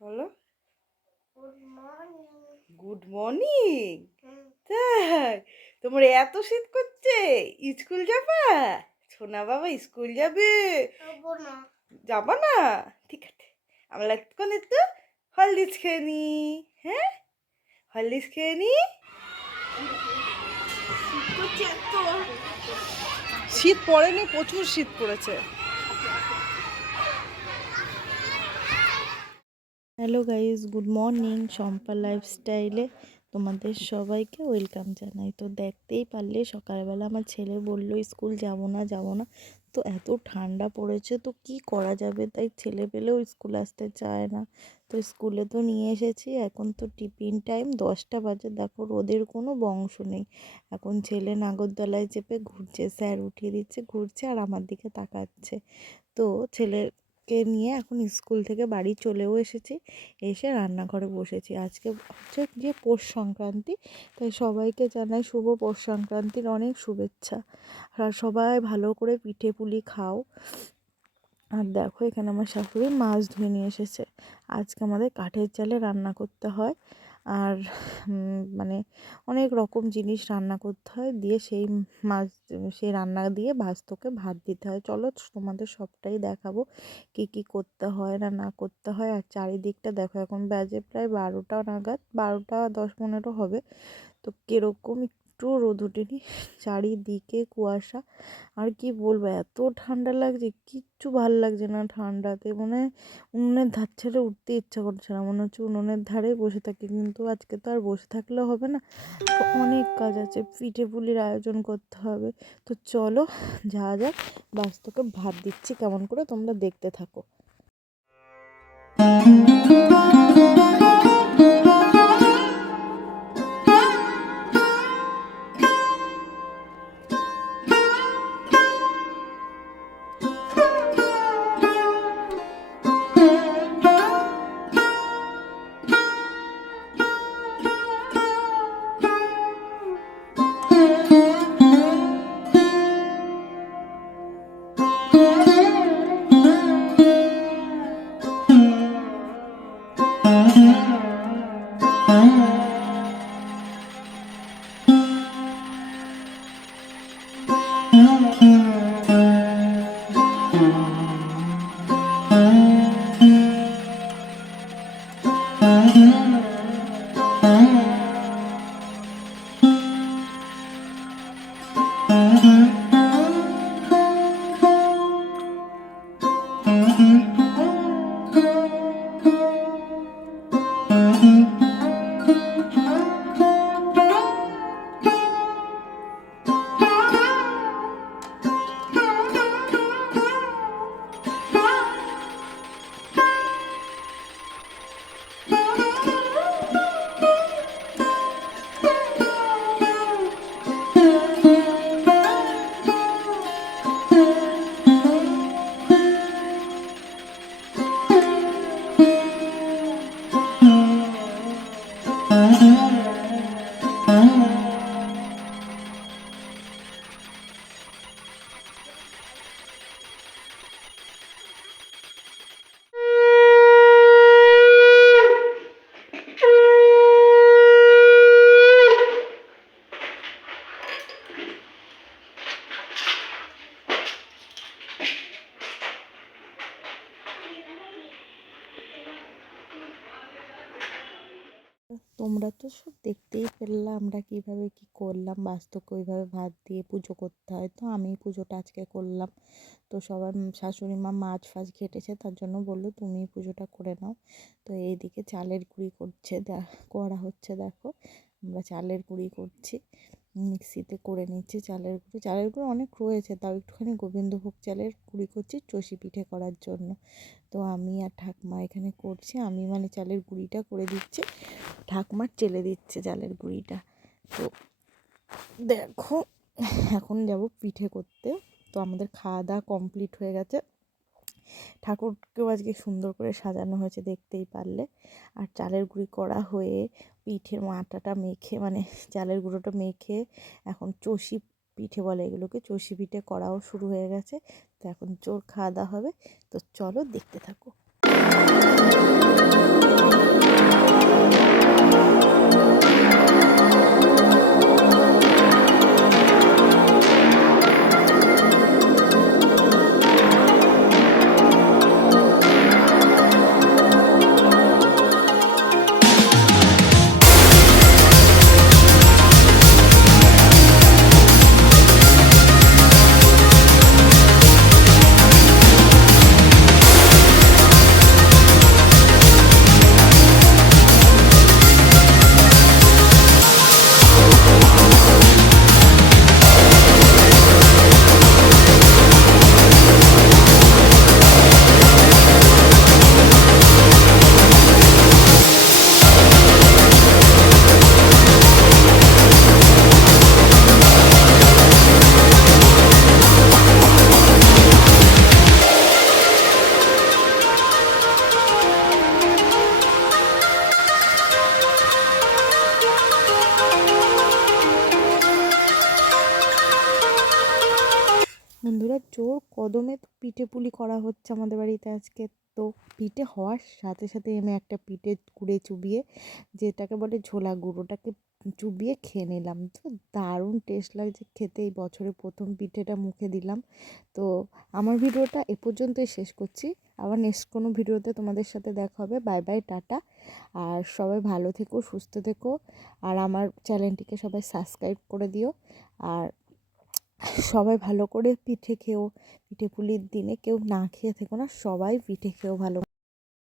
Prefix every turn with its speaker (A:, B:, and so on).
A: বলো।
B: Good morning
A: তাই? তোমার এত শীত করছে? স্কুল যাবা? সোনা বাবা স্কুল যাবে?
B: যাব না।
A: ঠিক আছে। আমরা এখন একটু হলদিস খেয়ে নি হ্যাঁ? হলদিস খেয়ে নি শীত পড়েনি প্রচুর শীত পড়েছে। Hello guys good morning. Shampa লাইফস্টাইলে তোমাদের সবাইকে ওয়েলকাম জানাই। তো দেখতেই পারলে সকালবেলা আমার ছেলে বলল, স্কুল যাব না যাব না। তো এত ঠান্ডা পড়েছে, তো কি করা যাবে? তাই ছেলে পেলেও স্কুল আসতে চায় না। তো স্কুলে তো নিয়ে এসেছি, এখন তো টিফিন টাইম দশটা বাজে। দেখো রোদের কোনো বংশ নেই। এখন ছেলে নাগরদোলায় চেপে ঘুরছে, স্যার উঠিয়ে দিচ্ছে, ঘুরছে আর আমার দিকে তাকাচ্ছে। তো ছেলেকে নিয়ে এখন স্কুল থেকে বাড়ি চলেও এসেছি। এসে রান্নাঘরে বসেছি। আজকে হচ্ছে যে পৌষ সংক্রান্তি, তাই সবাইকে জানাই শুভ পৌষ সংক্রান্তির অনেক শুভেচ্ছা। আর সবাই ভালো করে পিঠে পুলি খাও। আর দেখো এখানে আমার শাশুড়ি মাছ ধুয়ে নিয়ে এসেছে। আজকে আমাদের কাঠের জালে রান্না করতে হয়। আর মানে অনেক রকম জিনিস রান্না করতে হয়। দিয়ে সেই মাছ, সেই রান্না দিয়ে ভাস্তকে ভাত দিতে হয়। চলো তোমাদের সবটাই দেখাবো কি কি করতে হয় না না করতে হয়। আর চারিদিকটা দেখো, এখন বাজে প্রায় বারোটা নাগাদ, বারোটা দশ পনেরো হবে। তো কীরকম একটু রোদ ওঠেনি, চারিদিকে কুয়াশা। আর কি বলব, এত ঠান্ডা লাগছে, কিচ্ছু ভালো লাগছে না ঠান্ডাতে। মনে উনুনের ধার ছেড়ে উঠতে ইচ্ছা করছে না, মনে হচ্ছে উনুনের ধারেই বসে থাকি। কিন্তু আজকে তো আর বসে থাকলেও হবে না অনেক কাজ আছে, পিঠে পুলির আয়োজন করতে হবে। তো চলো, যা যাক বাস্তকে ভাত দিচ্ছি, কেমন করে তোমরা দেখতে থাকো। Hum. não তোমরা তো সব দেখতেই পেলে আমরা কীভাবে কি করলাম, বাস্তবকে ওইভাবে ভাত দিয়ে পুজো করতে হয়। তো আমি পুজোটা আজকে করলাম। তো সবার শাশুড়ি মা মাছ ফাছ ঘেটেছে, তার জন্য বলল তুমি পুজোটা করে নাও। তো এইদিকে চালের গুঁড়ি করছে করা হচ্ছে, দেখো। আমরা চালের গুঁড়ি করছি। মিক্সিতে করে নিচ্ছি চালের গুঁড়ি। চালের গুঁড়ি অনেক রয়েছে, তাও একটুখানি গোবিন্দভোগ চালের গুঁড়ি করছি চষি পিঠে করার জন্য। তো আমি আর ঠাকমা এখানে করছি, আমি মানে চালের গুঁড়িটা করে দিচ্ছি। ঠাকুমার চেলে দিচ্ছে চালের গুঁড়িটা। তো দেখো, এখন যাব পিঠে করতে। তো আমাদের খাওয়া দাওয়া কমপ্লিট হয়ে গেছে। ঠাকুরকেও আজকে সুন্দর করে সাজানো হয়েছে দেখতেই পারলে। আর চালের গুঁড়ি করা হয়ে পিঠের মাটাটা মেখে মানে চালের গুঁড়োটা মেখে এখন চষি পিঠে বলে এগুলোকে, চষি পিঠে করাও শুরু হয়ে গেছে। তো এখন চোর খাওয়া দাওয়া হবে। তো চলো দেখতে থাকো। জোর কদমে পিঠে পুলি করা হচ্ছে আমাদের বাড়িতে আজকে। তো পিঠে হওয়ার সাথে সাথে আমি একটা পিঠে কুড়ে চুবিয়ে, যেটাকে বলে ঝোলা গুঁড়োটাকে চুবিয়ে খেয়ে নিলাম। তো দারুণ টেস্ট লাগছে খেতে। এই বছরের প্রথম পিঠেটা মুখে দিলাম। তো আমার ভিডিওটা এ পর্যন্তই শেষ করছি। আবার নেক্সট কোনো ভিডিওতে তোমাদের সাথে দেখা হবে। Bye bye tata. আর সবাই ভালো থেকো, সুস্থ থেকো। আর আমার চ্যানেলটিকে সবাই সাবস্ক্রাইব করে দিও। আর সবাই ভালো করে পিঠে খেও পিঠে পুলির দিনে কেউ না খেয়ে থেকো না, সবাই পিঠে খেও ভালো